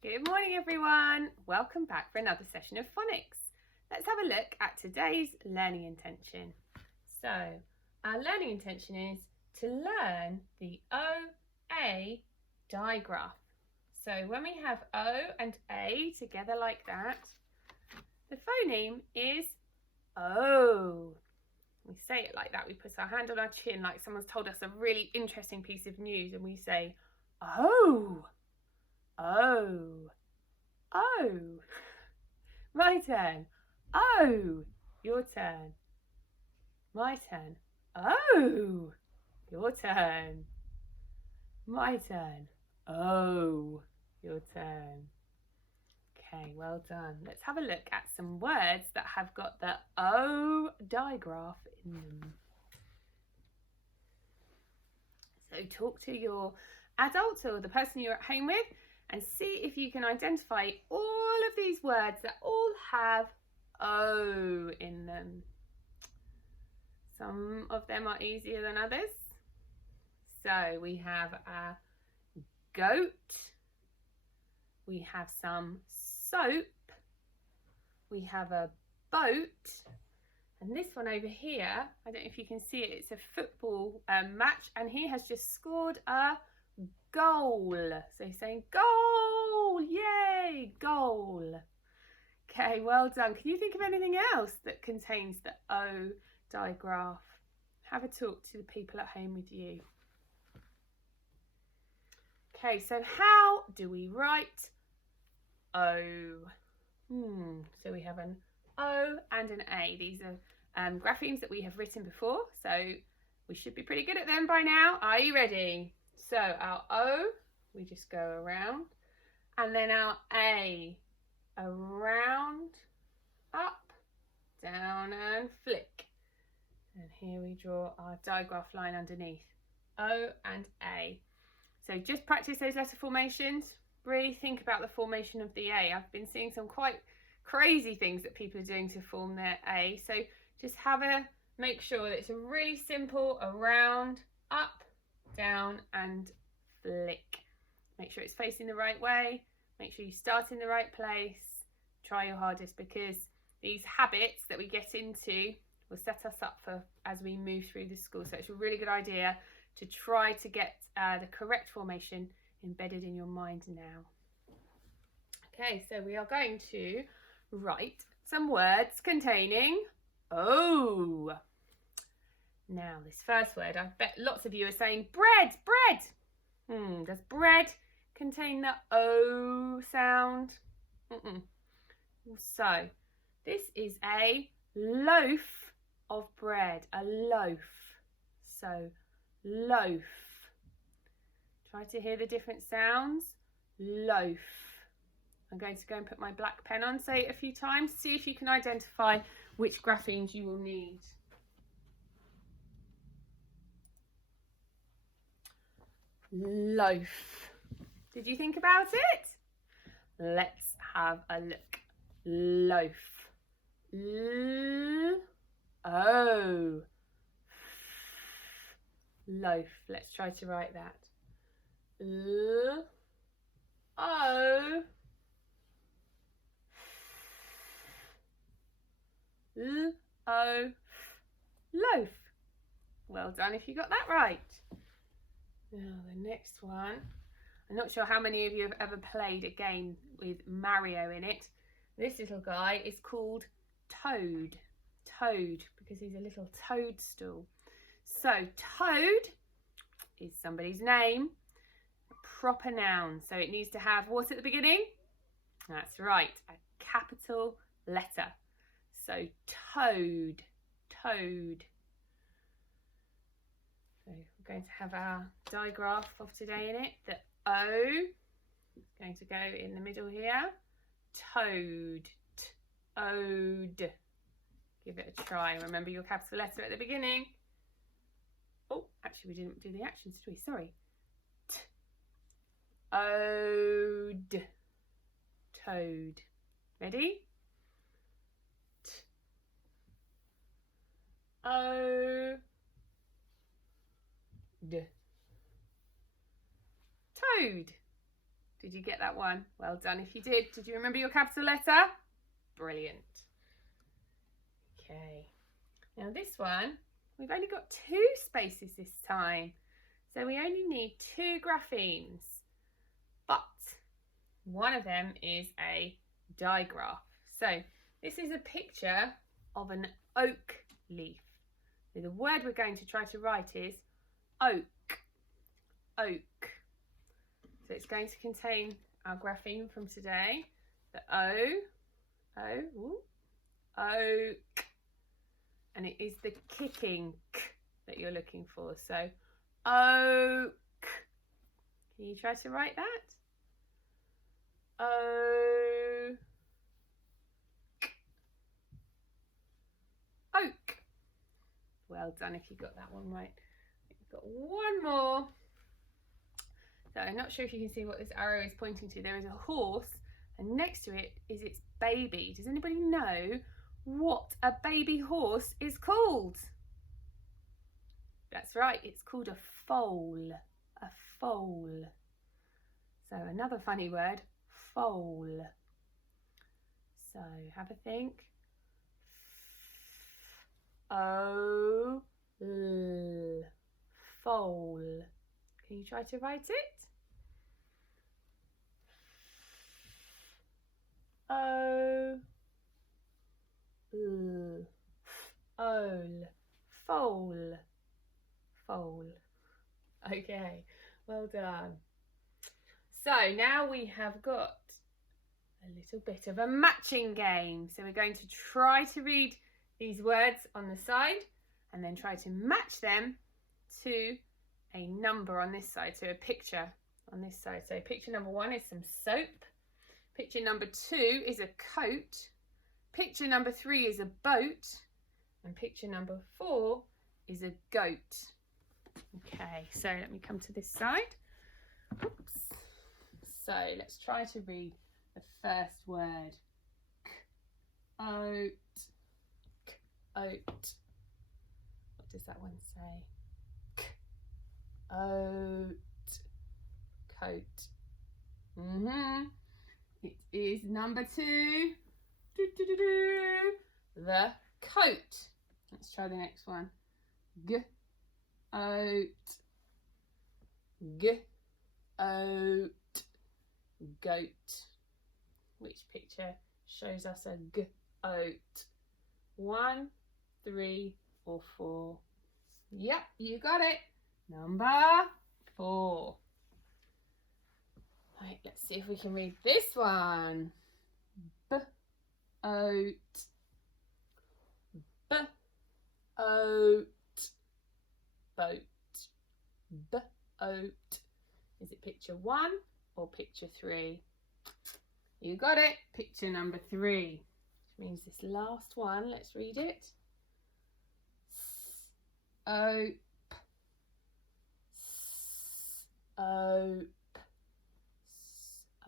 Good morning, everyone. Welcome back for another session of phonics. Let's have a look at today's learning intention. So, our learning intention is to learn the O-A digraph. So, when we have O and A together like that, the phoneme is O. We say it like that. We put our hand on our chin like someone's told us a really interesting piece of news and we say, oh. Oh, oh, my turn. Oh, your turn. My turn. Oh, your turn. My turn. Oh, your turn. Okay, well done. Let's have a look at some words that have got the O digraph in them. So talk to your adult or the person you're at home with and see if you can identify all of these words that all have O in them. Some of them are easier than others. So we have a goat, we have some soap, we have a boat, and this one over here, I don't know if you can see it, it's a football match, and he has just scored a goal. So he's saying goal, yay, goal. Okay, well done. Can you think of anything else that contains the O digraph? Have a talk to the people at home with you. Okay, so how do we write O? So we have an O and an A. These are graphemes that we have written before, so we should be pretty good at them by now. Are you ready? So our O, we just go around, and then our A, around, up, down and flick. And here we draw our digraph line underneath, O and A. So just practice those letter formations. Really think about the formation of the A. I've been seeing some quite crazy things that people are doing to form their A. So just make sure that it's a really simple around, up, down and flick. Make sure it's facing the right way. Make sure you start in the right place. Try your hardest, because these habits that we get into will set us up for as we move through the school. So it's a really good idea to try to get the correct formation embedded in your mind now. Okay, so we are going to write some words containing O. Now, this first word, I bet lots of you are saying bread, bread. Does bread contain the O sound? So, this is a loaf of bread, a loaf. So, loaf. Try to hear the different sounds. Loaf. I'm going to go and put my black pen on, say it a few times, see if you can identify which graphemes you will need. Loaf. Did you think about it? Let's have a look. Loaf. L-O. Loaf. Let's try to write that. L-O. L-O. Loaf. Well done if you got that right. Now the next one. I'm not sure how many of you have ever played a game with Mario in it. This little guy is called Toad. Toad, because he's a little toadstool. So Toad is somebody's name, a proper noun. So it needs to have what at the beginning? That's right, a capital letter. So Toad, Toad. So we're going to have our digraph of today in it. The O is going to go in the middle here. Toad, Toad. Give it a try. Remember your capital letter at the beginning. Oh, actually we didn't do the actions, did we? Sorry. Ode. Toad. Ready? O-D. Toad. Did Did you get that one? Well done if you did. Did you remember your capital letter? Brilliant. Okay. Now this one, we've only got 2 spaces this time. So we only need 2 graphemes. But one of them is a digraph. So this is a picture of an oak leaf. So the word we're going to try to write is oak. Oak. So it's going to contain our grapheme from today. The oak. And it is the kicking k that you're looking for. So oak. Can you try to write that? Oak. Well done if you got that one right. We've got one more. So I'm not sure if you can see what this arrow is pointing to. There is a horse and next to it is its baby. Does anybody know what a baby horse is called? That's right, it's called a foal. A foal. So another funny word, foal. So have a think. O-L. Foal. Can you try to write it? O-L. Foal. Foal. Foal. Okay, well done. So now we have got a little bit of a matching game. So we're going to try to read these words on the side and then try to match them to a number on this side, so a picture on this side. So picture number 1 is some soap. Picture number 2 is a coat. Picture number 3 is a boat. And picture number 4 is a goat. Okay, so let me come to this side. Oops. So let's try to read the first word. Oat. Oat. What does that one say? Oat. Coat. It is number 2. The coat. Let's try the next one. Oat. Oat. Goat. Which picture shows us a oat? 1, 3 or 4? Yep, you got it. Number 4. Right, let's see if we can read this one. Oat. Oat. Boat. Oat. Is it picture 1 or picture 3? You got it. Picture number 3. Which means this last one, let's read it. Oat. Oat.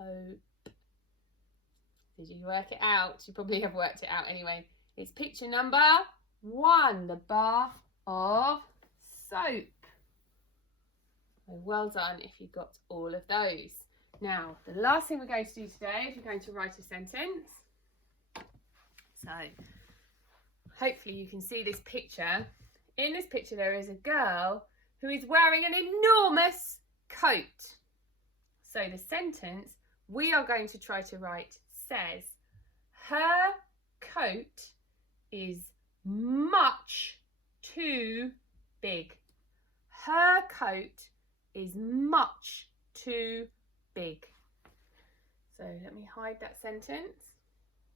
Oat. Did you work it out? You probably have worked it out anyway. It's picture number 1, the bath of soap. So well done if you got all of those. Now, the last thing we're going to do today is we're going to write a sentence. So, hopefully you can see this picture. In this picture there is a girl who is wearing an enormous coat. So the sentence we are going to try to write says, her coat is much too big. Her coat is much too big. So let me hide that sentence.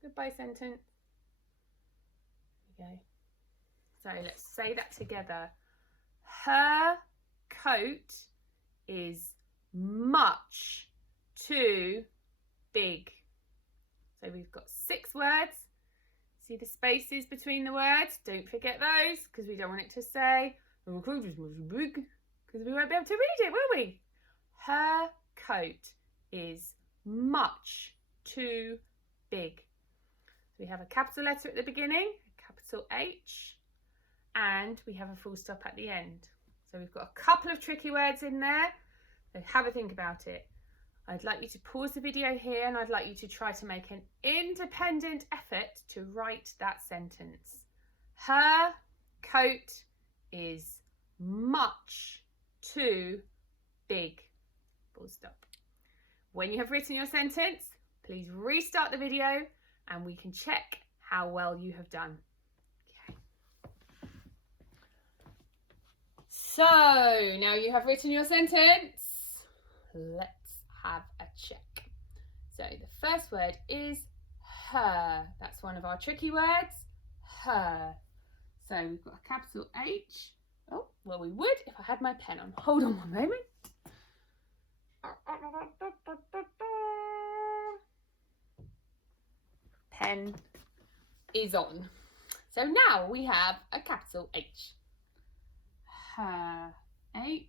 Goodbye sentence. There we go. So let's say that together. Her coat is much too big. So we've got 6 words. See the spaces between the words? Don't forget those because we don't want it to say, her coat is much too big, because we won't be able to read it, will we? Her coat is much too big. So we have a capital letter at the beginning, a capital H, and we have a full stop at the end. So we've got a couple of tricky words in there. So have a think about it. I'd like you to pause the video here and I'd like you to try to make an independent effort to write that sentence. Her coat is much too big. Full stop. When you have written your sentence, please restart the video and we can check how well you have done. Okay. So now you have written your sentence. Let's have a check. So the first word is her. That's one of our tricky words. Her. So we've got a capital H. Oh, well, we would if I had my pen on. Hold on one moment. Pen is on. So now we have a capital H. Her. H-E-R.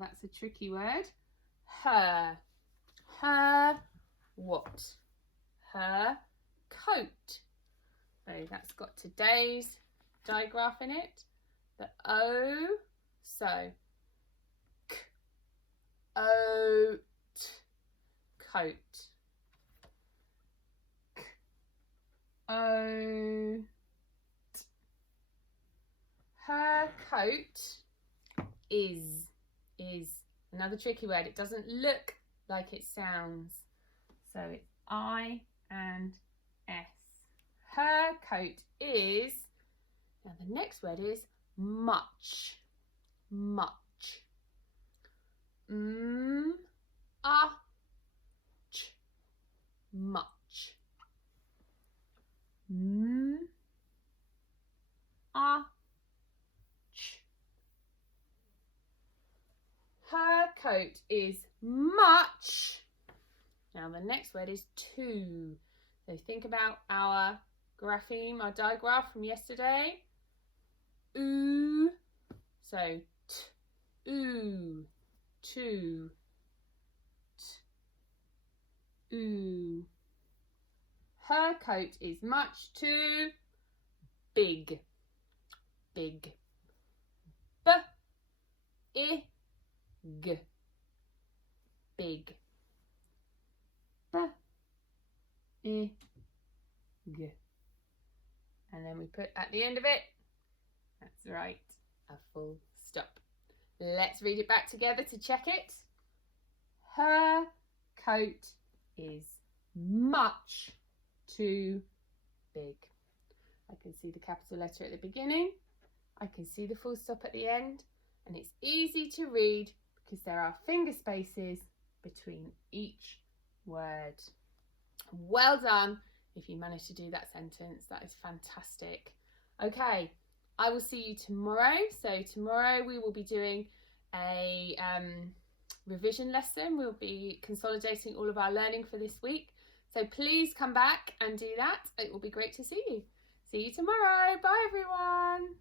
That's a tricky word. Her. Her what? Her coat. So that's got today's digraph in it. The O. So k, oat, coat. K, oat. Her coat is another tricky word. It doesn't look like it sounds. So it's I and S. Her coat is, now the next word is much. Much. Ch. Much. Ch. Her coat is much. Now the next word is too. So think about our grapheme, our digraph from yesterday. Oo. So t, oo, too. T, oo. Her coat is much too big. Big. B, I, g. Big. B, I, g. And then we put at the end of it, that's right, a full stop. Let's read it back together to check it. Her coat is much too big. I can see the capital letter at the beginning. I can see the full stop at the end. And it's easy to read because there are finger spaces between each word. Well done if you managed to do that sentence. That is fantastic. Okay, I will see you tomorrow. So tomorrow we will be doing a revision lesson. We'll be consolidating all of our learning for this week. So please come back and do that. It will be great to see you. See you tomorrow. Bye everyone.